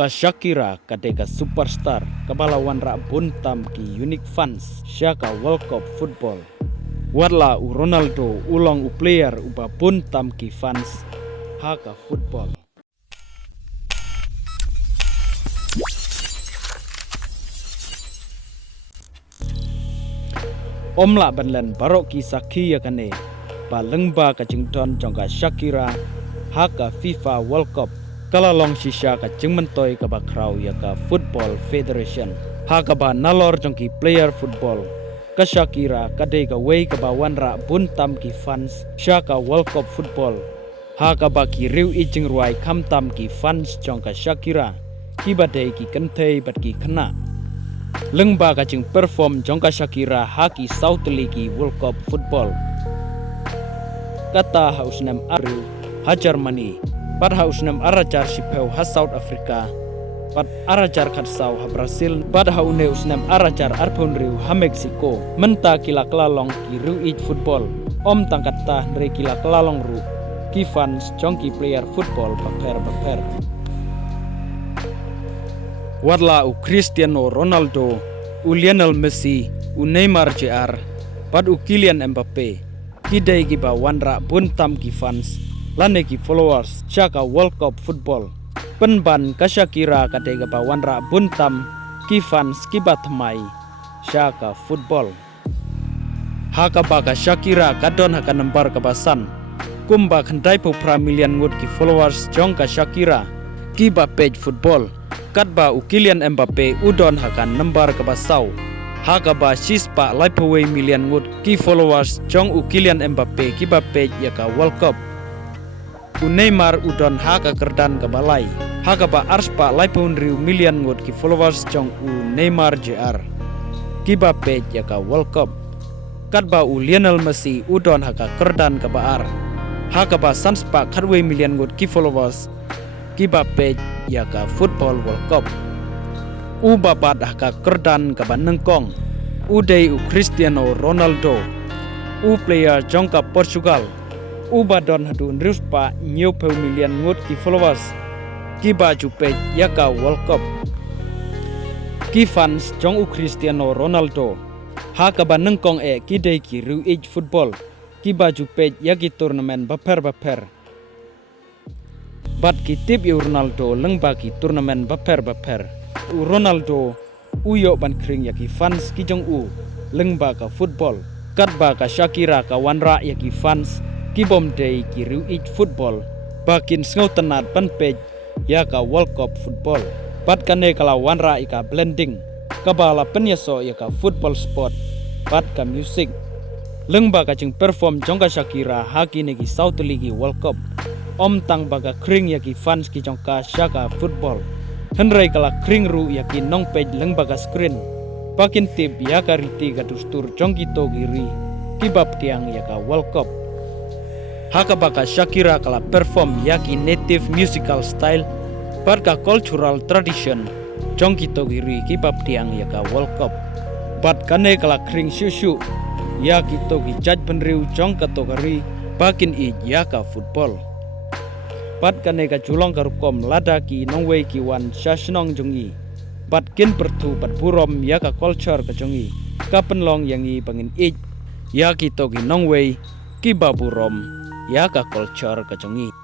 Ka Shakira kadeka superstar kabala wanrah buntam ki unique fans syaka World Cup football. Warla u Ronaldo ulang u player uba buntam ki fans haka football. Omla banlan barok ki Shakira kane ba lengba ka jington jongka Shakira haka FIFA World Cup kala long shisha ka jingmentoi ka ba kraw ya ka Football Federation haka ba nalor jongki player football ka Shakira kade ka way ka ba wanrah buntam ki fans syaka World Cup football haka ba ki riu I jing ruai kamtam ki fans jongka Shakira ki badai ki kentei bat ki kena lengba ka jing perform jongka Shakira haki South League World Cup football kata hausnem ariu ha Germany pat hausnem arajar sipeu ha South Africa pat arajar khatsau ha Brazil pat haune usnem arajar arpun riu ha Mexico menta kila kelalong ki riu I football om tangkata nre kila kelalong ru ki fans jongki player football baper warla u Cristiano Ronaldo u Lionel Messi u Neymar Jr pat u Kylian Mbappe kidai ki ba wanrah buntam ki fans lane ki followers syaka World Cup football penban ka Shakira kadai ka ba wanrah buntam ki fans ki ba thymmai syaka football haka ba ka Shakira kadon haka nembar ka basan kumba khandai pupra million ngut ki followers jong ka Shakira ki ba page football katba u Kylian Mbappe udon haka nembar ka basau haka ba sispa laipaway million ngut ki followers jong u Kylian Mbappe ki ba page ya ka World Cup u Neymar udon haka kerdan ka balai haka ba arspa laipawun riu million ngut ki followers jong u Neymar Jr ki ba page ya ka World Cup katba u Lionel Messi udon haka kerdan ka baar haka ba sanspa kharway million ngut ki followers ki ba page ya ka Football World Cup u babat haka kerdan ka banengkong u dei u Cristiano Ronaldo u player jongka Portugal u badon hadun ruspa nyopeu million ngut ki followers ki baju page ya ka World Cup ki fans jong u Cristiano Ronaldo haka banengkong ki dei ki riu age football ki baju page ya ki turnamen baper bat ki tip yu Ronaldo lengba ki turnamen baper u Ronaldo u yo ban kring ya ki fans ki jong u lengba ka football katba ka Shakira ka wanrah ya ki fans ki bom day ki riu age football bakin sngow tenat ban page ya ka World Cup football bat kane kala wanrah ika blending kabala penyaso ya ka football sport bat ka music lengba ka jing perform jongka Shakira haki ne ki South League World Cup om tang baga kring ya ki fans ki jongka syaka football henrai kala kring ru ya ki nong page lengba ka screen bakin tip ya ka riti ka dustur jongki to giri kibab tiang ya ka World Cup haka baka Shakira kala perform ya ki native musical style barka cultural tradition jongki to giri kibab tiang ya ka World Cup bat kane kala kring syusyu ya ki to gi judge penriu jongka to gari bakin I ya ka football pat kane ka julong karukom lada ki nongwei ki wan syasnong jongi pat kin pertu pat burom ya ka culture ka jongi ka penlong yang I bangin ij ya ki to gi nongwei ki baburom ya ka culture ka jongi